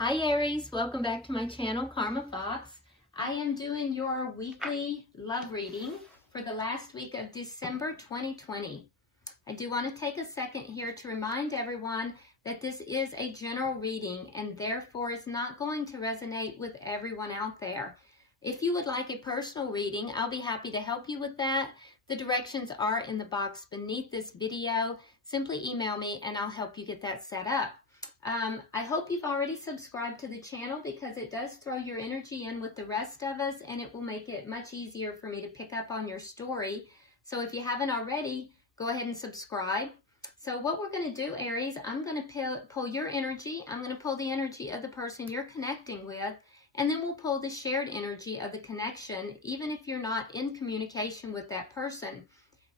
Hi Aries, welcome back to my channel, Karma Fox. I am doing your weekly love reading for the last week of December 2020. I do want to take a second here to remind everyone that this is a general reading and therefore is not going to resonate with everyone out there. If you would like a personal reading, I'll be happy to help you with that. The directions are in the box beneath this video. Simply email me and I'll help you get that set up. I hope you've already subscribed to the channel because it does throw your energy in with the rest of us and it will make it much easier for me to pick up on your story. So if you haven't already, go ahead and subscribe. So what we're going to do, Aries, I'm going to pull your energy. I'm going to pull the energy of the person you're connecting with, and then we'll pull the shared energy of the connection, even if you're not in communication with that person.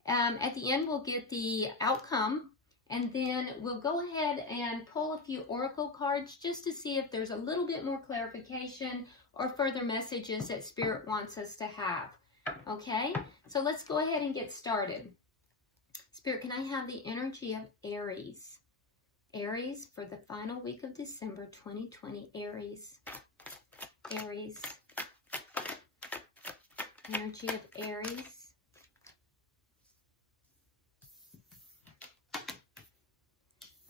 At the end, we'll get the outcome. And then we'll go ahead and pull a few oracle cards just to see if there's a little bit more clarification or further messages that Spirit wants us to have. Okay, so let's go ahead and get started. Spirit, can I have the energy of Aries? Aries for the final week of December 2020. Aries. Aries. Energy of Aries.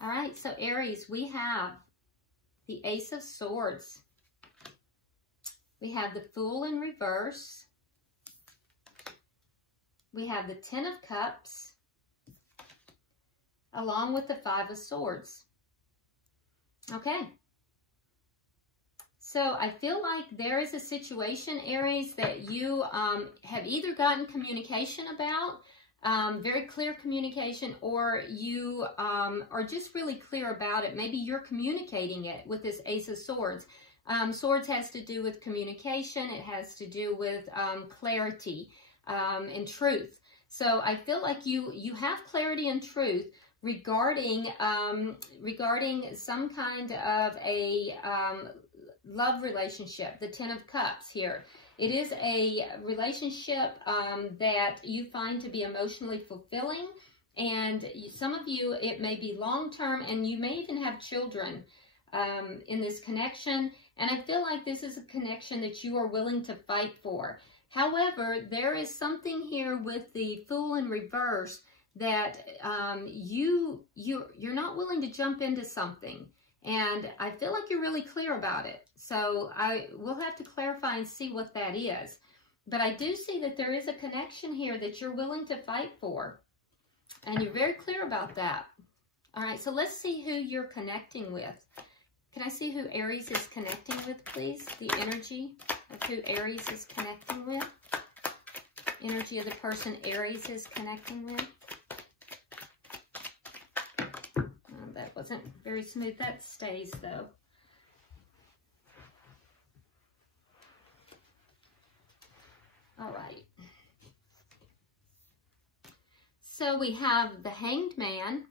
All right, so Aries, we have the Ace of Swords. We have the Fool in reverse. We have the Ten of Cups, along with the Five of Swords. Okay. So I feel like there is a situation, Aries, that you have either gotten communication about, very clear communication, or you are just really clear about it. Maybe you're communicating it with this Ace of Swords. Swords has to do with communication. It has to do with clarity and truth. So I feel like you have clarity and truth regarding some kind of a love relationship, the Ten of Cups here. It is a relationship that you find to be emotionally fulfilling, and some of you, it may be long-term, and you may even have children in this connection, and I feel like this is a connection that you are willing to fight for. However, there is something here with the Fool in reverse that you're not willing to jump into something. And I feel like you're really clear about it. So I will have to clarify and see what that is. But I do see that there is a connection here that you're willing to fight for. And you're very clear about that. All right, so let's see who you're connecting with. Can I see who Aries is connecting with, please? The energy of who Aries is connecting with. Energy of the person Aries is connecting with. That wasn't very smooth. That stays though. All right. So we have the Hanged Man.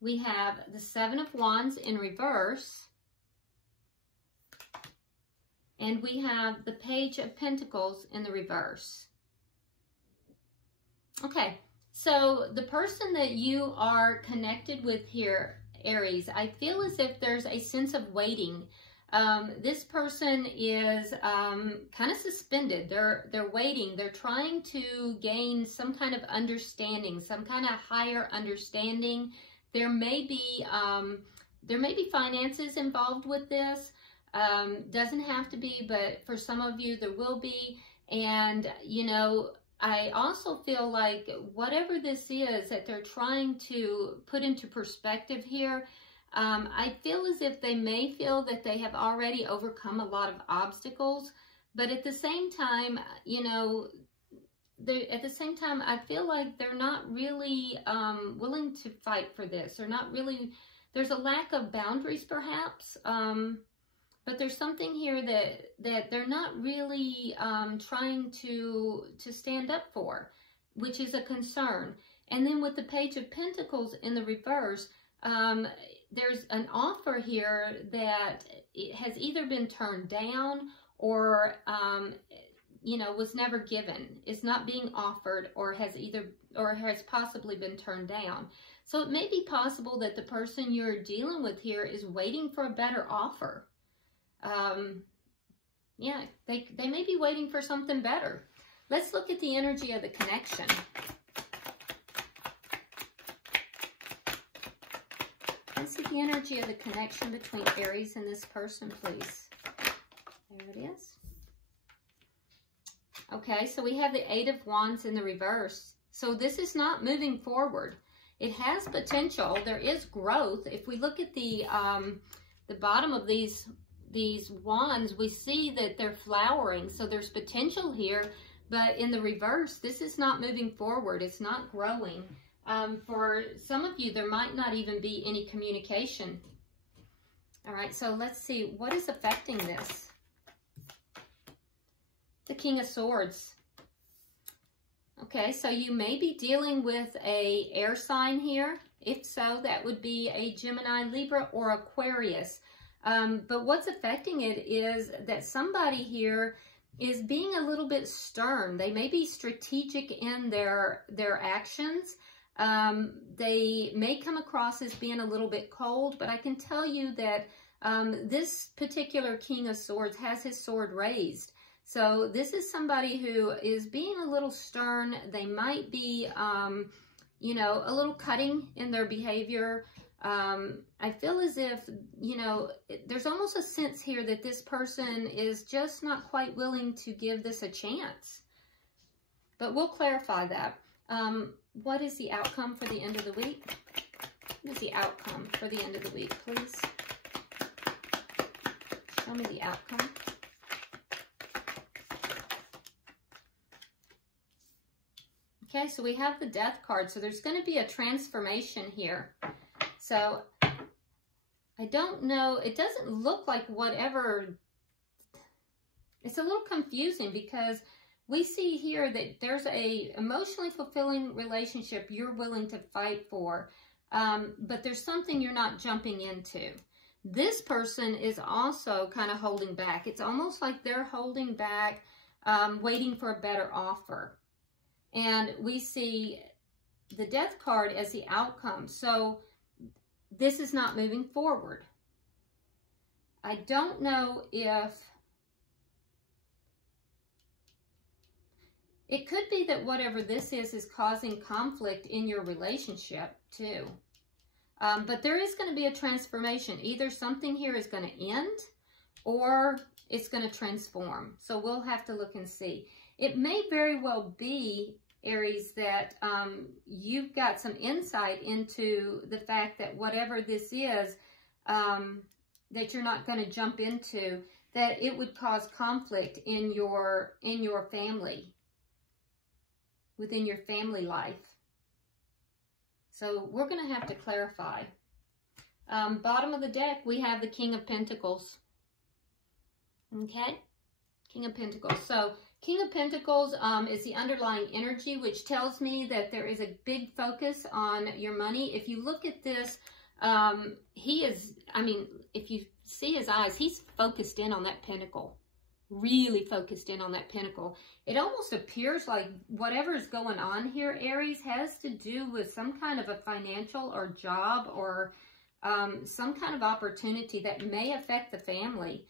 We have the Seven of Wands in reverse. And we have the Page of Pentacles in the reverse. Okay. So the person that you are connected with here, Aries, I feel as if there's a sense of waiting. This person is kind of suspended. They're waiting. They're trying to gain some kind of understanding, some kind of higher understanding. There may be finances involved with this. Doesn't have to be, but for some of you there will be. And you know, I also feel like whatever this is that they're trying to put into perspective here, I feel as if they may feel that they have already overcome a lot of obstacles, but at the same time, you know, I feel like they're not really willing to fight for this. They're not really, there's a lack of boundaries perhaps, but there's something here that they're not really trying to stand up for, which is a concern. And then with the Page of Pentacles in the reverse, there's an offer here that it has either been turned down or, you know, was never given. It's not being offered or has possibly been turned down. So it may be possible that the person you're dealing with here is waiting for a better offer. Yeah, they may be waiting for something better. Let's look at the energy of the connection. Let's see the energy of the connection between Aries and this person, please. There it is. Okay, so we have the Eight of Wands in the reverse. So this is not moving forward. It has potential. There is growth. If we look at the bottom of these wands, we see that they're flowering. So there's potential here, but in the reverse, this is not moving forward. It's not growing. For some of you, there might not even be any communication. All right, so let's see. What is affecting this? The King of Swords. Okay, so you may be dealing with a air sign here. If so, that would be a Gemini, Libra, or Aquarius. But what's affecting it is that somebody here is being a little bit stern. They may be strategic in their actions. They may come across as being a little bit cold, but I can tell you that this particular King of Swords has his sword raised. So this is somebody who is being a little stern. They might be, you know, a little cutting in their behavior. I feel as if, you know, there's almost a sense here that this person is just not quite willing to give this a chance. But we'll clarify that. What is the outcome for the end of the week? What is the outcome for the end of the week, please? Show me the outcome. Okay, so we have the Death card. So there's going to be a transformation here. So I don't know. It doesn't look like whatever. It's a little confusing because we see here that there's a emotionally fulfilling relationship you're willing to fight for. But there's something you're not jumping into. This person is also kind of holding back. It's almost like they're holding back, waiting for a better offer. And we see the Death card as the outcome. So this is not moving forward. I don't know if... It could be that whatever this is causing conflict in your relationship too. But there is going to be a transformation. Either something here is going to end or it's going to transform. So we'll have to look and see. It may very well be, Aries, that you've got some insight into the fact that whatever this is that you're not going to jump into, that it would cause conflict in your family, within your family life. So we're going to have to clarify. Bottom of the deck, we have the King of Pentacles. Okay? King of Pentacles. So King of Pentacles is the underlying energy, which tells me that there is a big focus on your money. If you look at this, he is, I mean, if you see his eyes, he's focused in on that pentacle. Really focused in on that pentacle. It almost appears like whatever's going on here, Aries, has to do with some kind of a financial or job or some kind of opportunity that may affect the family.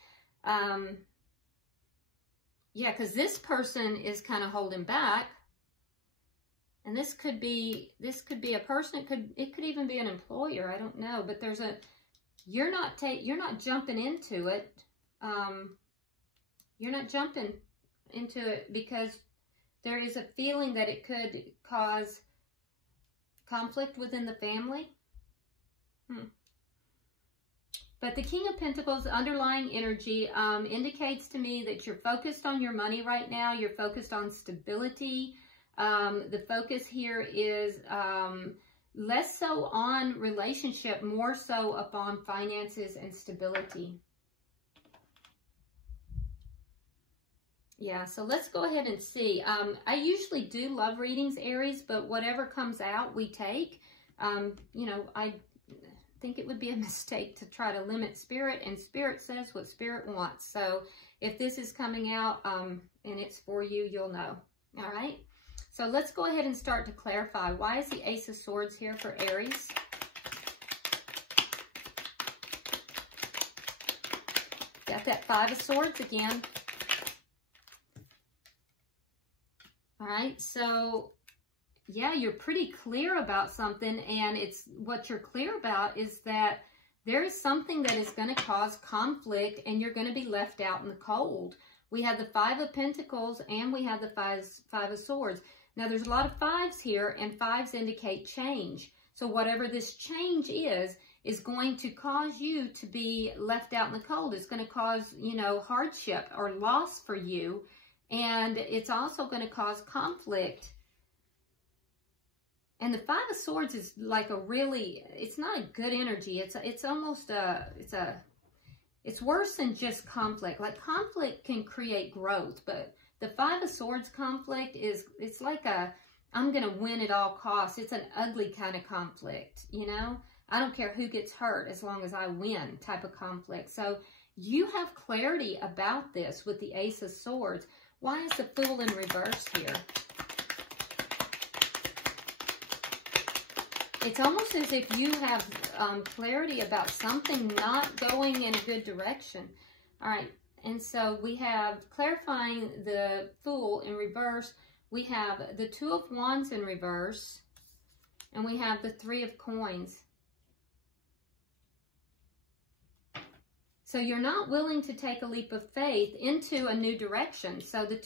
Yeah, because this person is kind of holding back, and this could be a person. It could even be an employer. I don't know, but there's a you're not jumping into it. You're not jumping into it because there is a feeling that it could cause conflict within the family. But the King of Pentacles underlying energy indicates to me that you're focused on your money right now. You're focused on stability. The focus here is less so on relationship, more so upon finances and stability. Yeah, so let's go ahead and see. I usually do love readings, Aries, but whatever comes out, we take. You know, I think it would be a mistake to try to limit Spirit, and Spirit says what Spirit wants. So if this is coming out and it's for you, you'll know. All right. So let's go ahead and start to clarify. Why is the Ace of Swords here for Aries? Got that Five of Swords again. All right, so yeah, you're pretty clear about something, and it's what you're clear about is that there is something that is going to cause conflict, and you're going to be left out in the cold. We have the Five of Pentacles, and we have the Five of Swords. Now, there's a lot of fives here, and fives indicate change. So whatever this change is going to cause you to be left out in the cold. It's going to cause, you know, hardship or loss for you. And it's also going to cause conflict. And the Five of Swords is like a really, it's not a good energy. It's almost it's worse than just conflict. Like conflict can create growth, but the Five of Swords conflict it's like I'm going to win at all costs. It's an ugly kind of conflict, you know? I don't care who gets hurt as long as I win type of conflict. So you have clarity about this with the Ace of Swords. Why is the Fool in reverse here? It's almost as if you have clarity about something not going in a good direction. All right, and so we have clarifying the Fool in reverse. We have the Two of Wands in reverse, and we have the Three of Coins. So you're not willing to take a leap of faith into a new direction. So the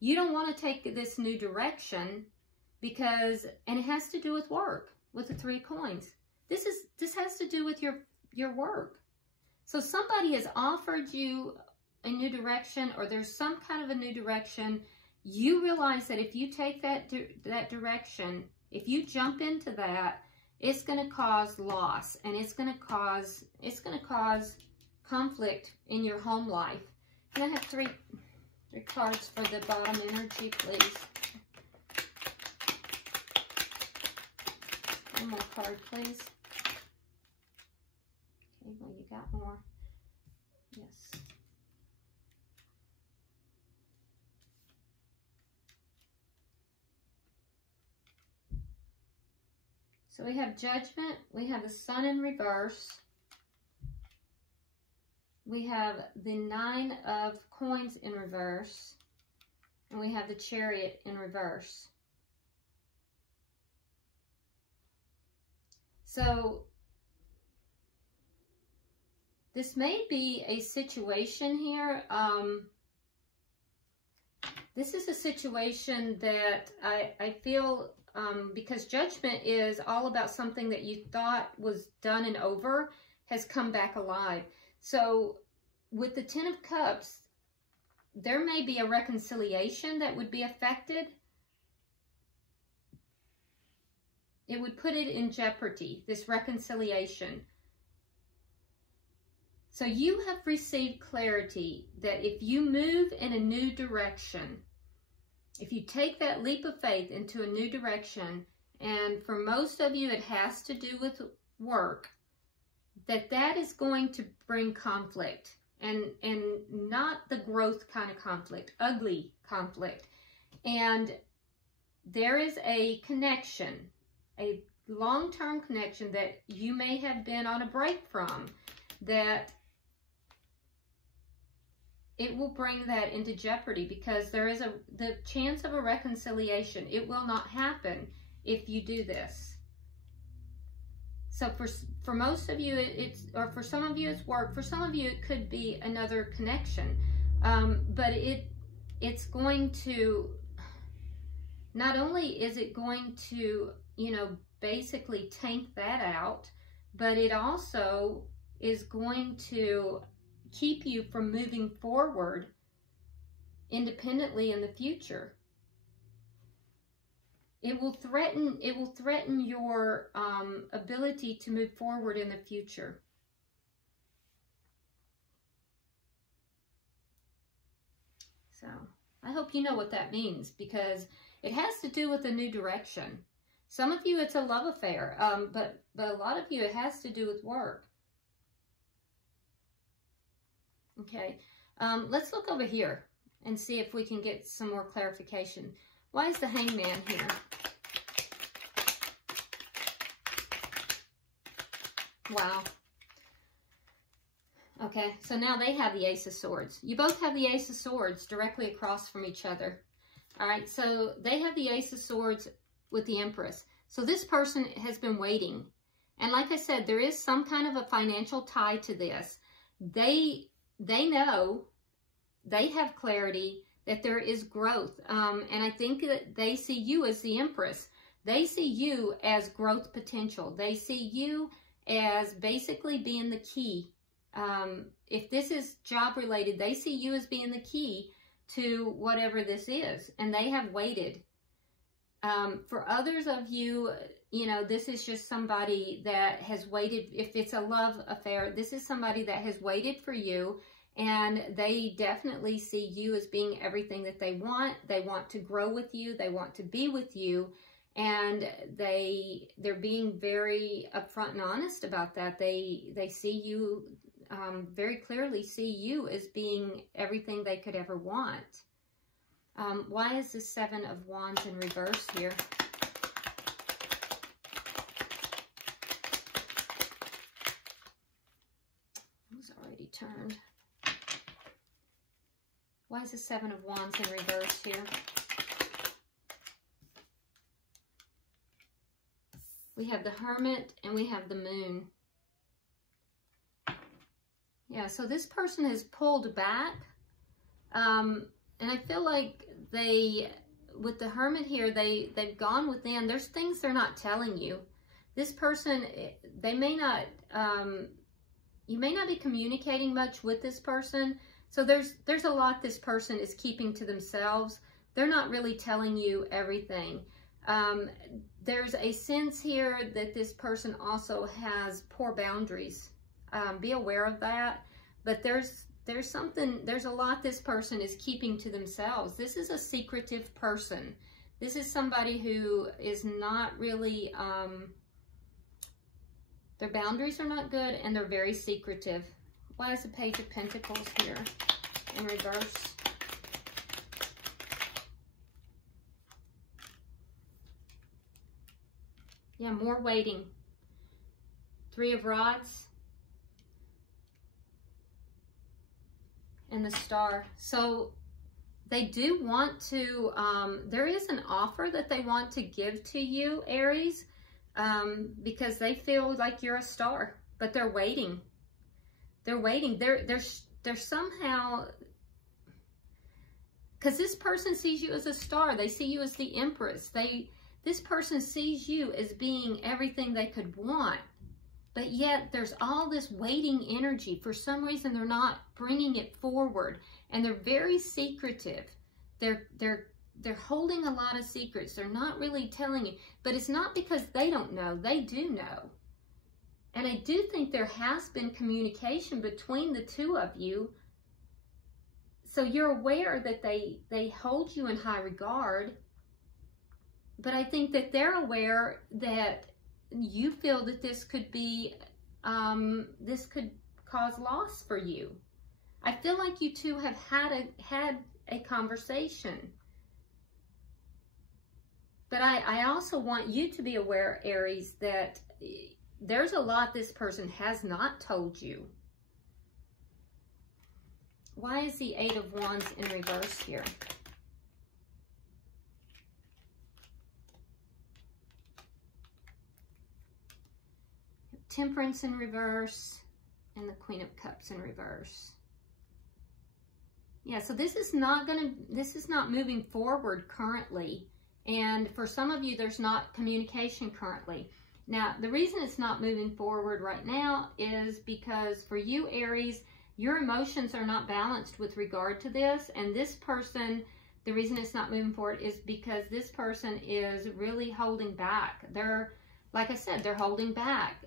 you don't want to take this new direction because, and it has to do with work, with the Three of Coins. This has to do with your work. So somebody has offered you a new direction, or there's some kind of a new direction. You realize that if you take that direction, if you jump into that, it's going to cause loss, and it's going to cause conflict in your home life. Can I have three cards for the bottom energy, please? One more card, please. Okay, well, you got more. Yes. So we have Judgment, we have the Sun in reverse, we have the Nine of Coins in reverse, and we have the Chariot in reverse. So this may be a situation here. This is a situation that I feel, because Judgment is all about something that you thought was done and over has come back alive. So with the Ten of Cups, there may be a reconciliation that would be affected. It would put it in jeopardy, this reconciliation. So you have received clarity that if you move in a new direction, if you take that leap of faith into a new direction, and for most of you it has to do with work, that is going to bring conflict, and not the growth kind of conflict, ugly conflict. And there is a connection, a long-term connection that you may have been on a break from, that it will bring that into jeopardy, because there is the chance of a reconciliation. It will not happen if you do this. So for most of you, or for some of you it's work. For some of you it could be another connection. But it's going to, not only is it going to, you know, basically tank that out, but it also is going to keep you from moving forward independently in the future. It will threaten your ability to move forward in the future. So I hope you know what that means, because it has to do with a new direction. Some of you it's a love affair, but a lot of you it has to do with work. Okay, let's look over here and see if we can get some more clarification. Why is the Hangman here? Wow. Okay, so now they have the Ace of Swords. You both have the Ace of Swords directly across from each other. All right, so they have the Ace of Swords with the Empress. So this person has been waiting. And like I said, there is some kind of a financial tie to this. They know, they have clarity that there is growth. And I think that they see you as the Empress. They see you as growth potential. They see you as basically being the key. If this is job related, they see you as being the key to whatever this is, and they have waited. For others of you, you know, this is just somebody that has waited. If it's a love affair, this is somebody that has waited for you, and they definitely see you as being everything that they want. They want to grow with you. They want to be with you. And they're being very upfront and honest about that. They see you, very clearly see you as being everything they could ever want. Why is the Seven of Wands in reverse here? It was already turned. Why is the Seven of Wands in reverse here? We have the Hermit and we have the Moon. Yeah, so this person has pulled back. And I feel like with the Hermit here, they've gone within. There's things they're not telling you. This person, they may not, you may not be communicating much with this person. So there's a lot this person is keeping to themselves. They're not really telling you everything. There's a sense here that this person also has poor boundaries. Be aware of that. But there's a lot this person is keeping to themselves. This is a secretive person. This is somebody who is not really, their boundaries are not good and they're very secretive. Why is the Page of Pentacles here in reverse? Yeah, more waiting. Three of Rods. And the Star. So they do want to, there is an offer that they want to give to you, Aries, because they feel like you're a star, but they're waiting. They're waiting. They're somehow, because this person sees you as a star. They see you as the Empress. This person sees you as being everything they could want. But yet there's all this waiting energy. For some reason, they're not bringing it forward. And they're very secretive. They're holding a lot of secrets. They're not really telling you. But it's not because they don't know. They do know. And I do think there has been communication between the two of you. So you're aware that they hold you in high regard. But I think that they're aware that you feel that this could be, this could cause loss for you. I feel like you two have had a conversation. But I also want you to be aware, Aries, that there's a lot this person has not told you. Why is the Eight of Wands in reverse here? Temperance in reverse and the Queen of Cups in reverse. Yeah, so this is not moving forward currently. And for some of you, there's not communication currently. Now, the reason it's not moving forward right now is because for you, Aries, your emotions are not balanced with regard to this. And this person, the reason it's not moving forward is because this person is really holding back. Like I said, they're holding back.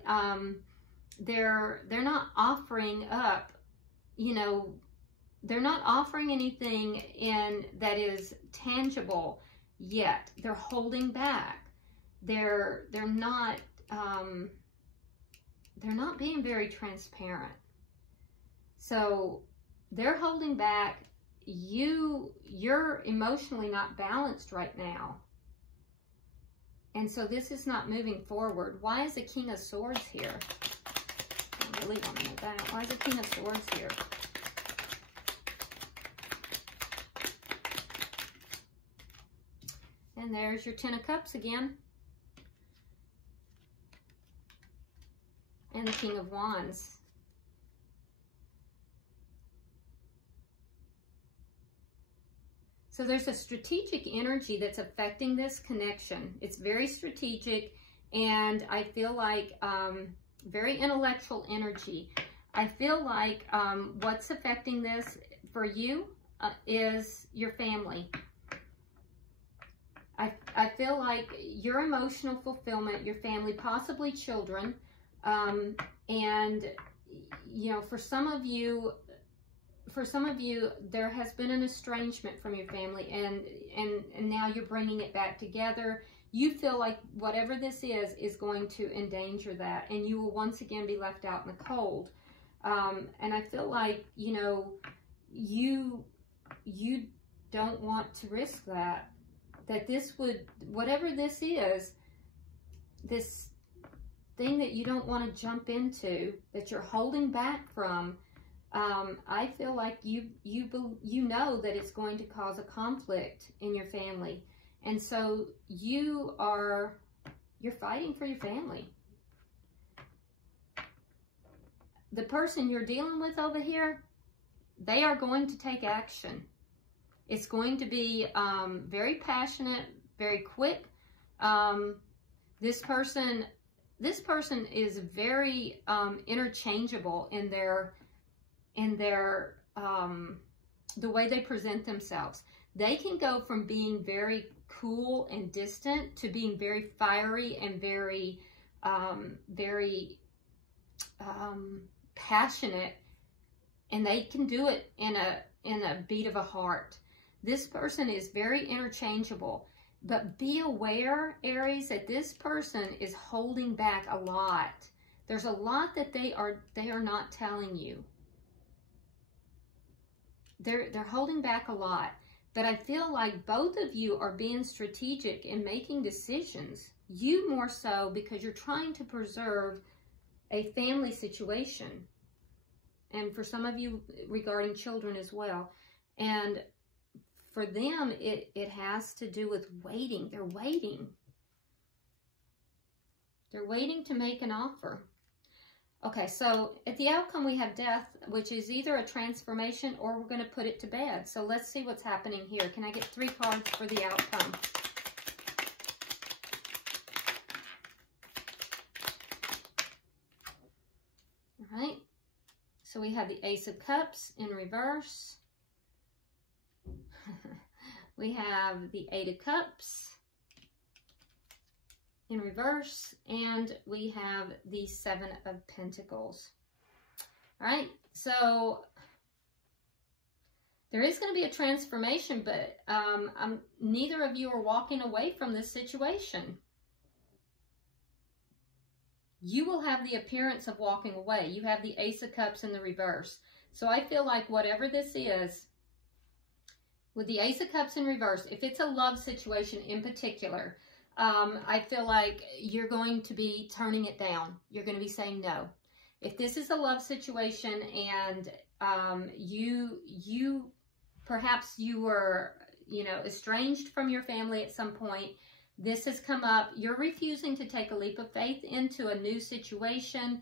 They're not offering up, you know, they're not offering anything that is tangible yet. They're holding back. They're not being very transparent. So they're holding back, you're emotionally not balanced right now. And so this is not moving forward. Why is the King of Swords here? I really want to know that. Why is the King of Swords here? And there's your Ten of Cups again. And the King of Wands. So there's a strategic energy that's affecting this connection. It's very strategic, and I feel like very intellectual energy. I feel like what's affecting this for you is your family. I feel like your emotional fulfillment, your family, possibly children, and you know, for some of you, there has been an estrangement from your family, and now you're bringing it back together. You feel like whatever this is going to endanger that, and you will once again be left out in the cold. And I feel like, you know, you don't want to risk that this would, whatever this is, this thing that you don't want to jump into, that you're holding back from, I feel like you know that it's going to cause a conflict in your family. And so you're fighting for your family. The person you're dealing with over here, they are going to take action. It's going to be very passionate, very quick. This person is very interchangeable in their the way they present themselves. They can go from being very cool and distant to being very fiery and very passionate, and they can do it in a beat of a heart. This person is very interchangeable, but be aware, Aries, that this person is holding back a lot. There's a lot that they are not telling you. They're holding back a lot, but I feel like both of you are being strategic in making decisions. You more so because you're trying to preserve a family situation, and for some of you regarding children as well. And for them, it has to do with waiting. They're waiting. They're waiting to make an offer. Okay, so at the outcome we have death, which is either a transformation or we're going to put it to bed. So let's see what's happening here. Can I get 3 cards for the outcome? All right. So we have the Ace of Cups in reverse. We have the 8 of Cups in reverse, and we have the 7 of Pentacles. All right, so there is going to be a transformation, but neither of you are walking away from this situation. You will have the appearance of walking away. You have the Ace of Cups in the reverse. So I feel like whatever this is, with the Ace of Cups in reverse, if it's a love situation in particular, I feel like you're going to be turning it down. You're going to be saying no. If this is a love situation and perhaps you were, you know, estranged from your family at some point, this has come up. You're refusing to take a leap of faith into a new situation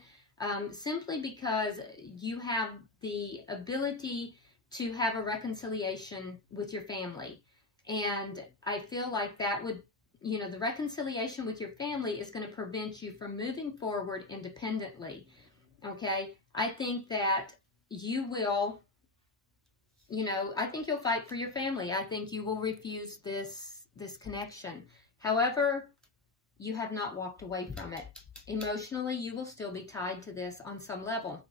simply because you have the ability to have a reconciliation with your family. And I feel like that would, you know, the reconciliation with your family is going to prevent you from moving forward independently. Okay? I think that you will, you know, I think you'll fight for your family. I think you will refuse this connection. However, you have not walked away from it. Emotionally, you will still be tied to this on some level.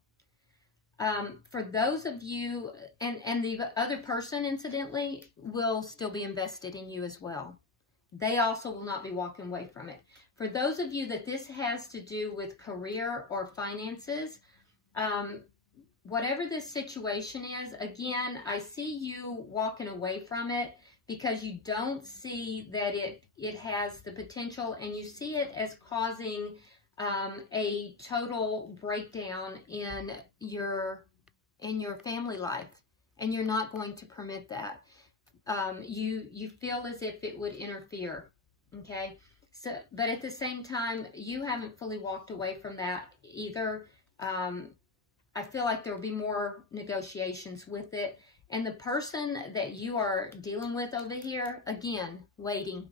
For those of you, and the other person, incidentally, will still be invested in you as well. They also will not be walking away from it. For those of you that this has to do with career or finances, whatever this situation is, again, I see you walking away from it because you don't see that it has the potential, and you see it as causing a total breakdown in your family life, and you're not going to permit that. You feel as if it would interfere, okay? So, but at the same time, you haven't fully walked away from that either. I feel like there will be more negotiations with it. And the person that you are dealing with over here, again, waiting.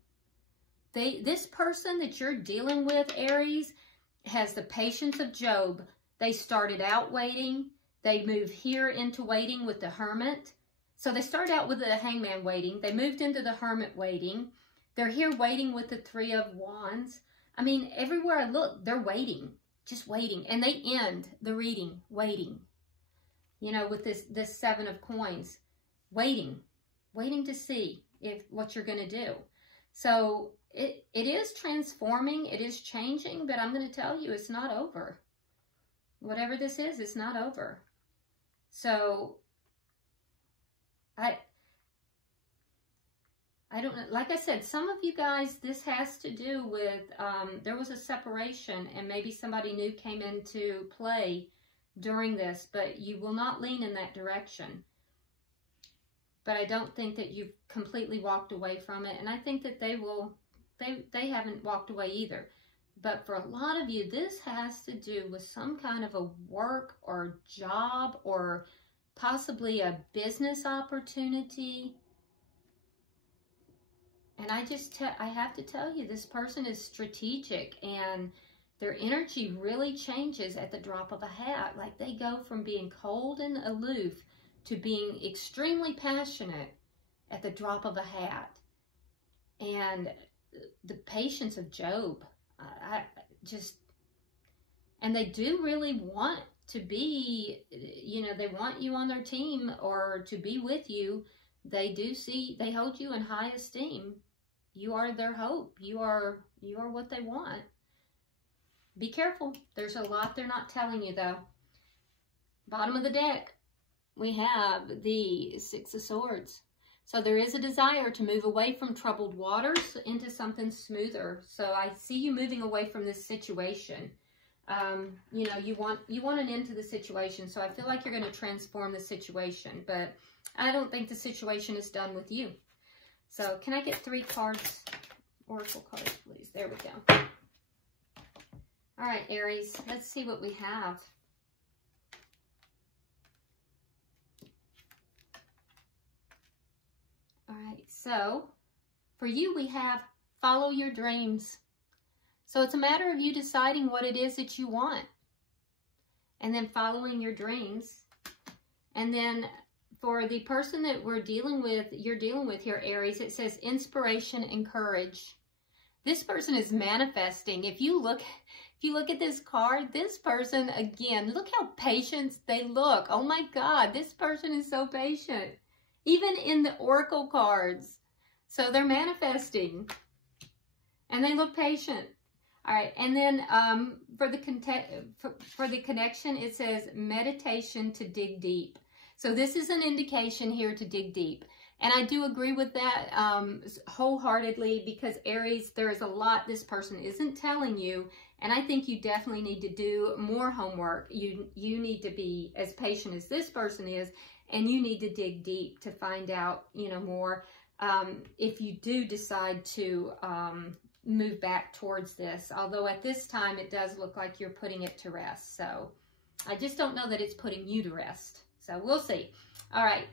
This person that you're dealing with, Aries, has the patience of Job. They started out waiting. They moved here into waiting with the Hermit. So they started out with the Hangman waiting. They moved into the Hermit waiting. They're here waiting with the Three of Wands. I mean, everywhere I look, they're waiting. Just waiting. And they end the reading waiting. You know, with this Seven of Coins. Waiting to see what you're going to do. So it is transforming, it is changing, but I'm going to tell you it's not over. Whatever this is, it's not over. So I don't know. Like I said, some of you guys, this has to do with, there was a separation and maybe somebody new came into play during this, but you will not lean in that direction. But I don't think that you've completely walked away from it. And I think that they haven't walked away either. But for a lot of you, this has to do with some kind of a work or job or possibly a business opportunity. And I have to tell you, this person is strategic, and their energy really changes at the drop of a hat. Like, they go from being cold and aloof to being extremely passionate at the drop of a hat. And the patience of Job, and they do really want to be, you know, they want you on their team or to be with you. They hold you in high esteem. You are their hope. You are what they want. Be careful. There's a lot they're not telling you, though. Bottom of the deck, we have the Six of Swords. So there is a desire to move away from troubled waters into something smoother. So I see you moving away from this situation. You know, you want an end to the situation. So I feel like you're going to transform the situation. But I don't think the situation is done with you. So can I get 3 cards, Oracle cards, please? There we go. All right, Aries, let's see what we have. All right, so for you, we have follow your dreams. So it's a matter of you deciding what it is that you want and then following your dreams. And then for the person that you're dealing with here, Aries, it says inspiration and courage. This person is manifesting. If you look at this card, this person, again, look how patient they look. Oh my God, this person is so patient. Even in the Oracle cards. So they're manifesting. And they look patient. All right. And then for the connection, it says meditation to dig deep. So this is an indication here to dig deep. And I do agree with that wholeheartedly, because Aries, there is a lot this person isn't telling you. And I think you definitely need to do more homework. You need to be as patient as this person is. And you need to dig deep to find out, you know, more if you do decide to move back towards this. Although at this time, it does look like you're putting it to rest. So I just don't know that it's putting you to rest. So we'll see. All right.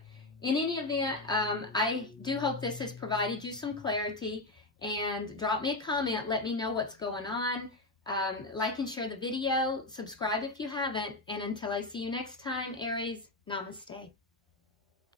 In any event, I do hope this has provided you some clarity. And drop me a comment. Let me know what's going on. Like and share the video. Subscribe if you haven't. And until I see you next time, Aries, namaste.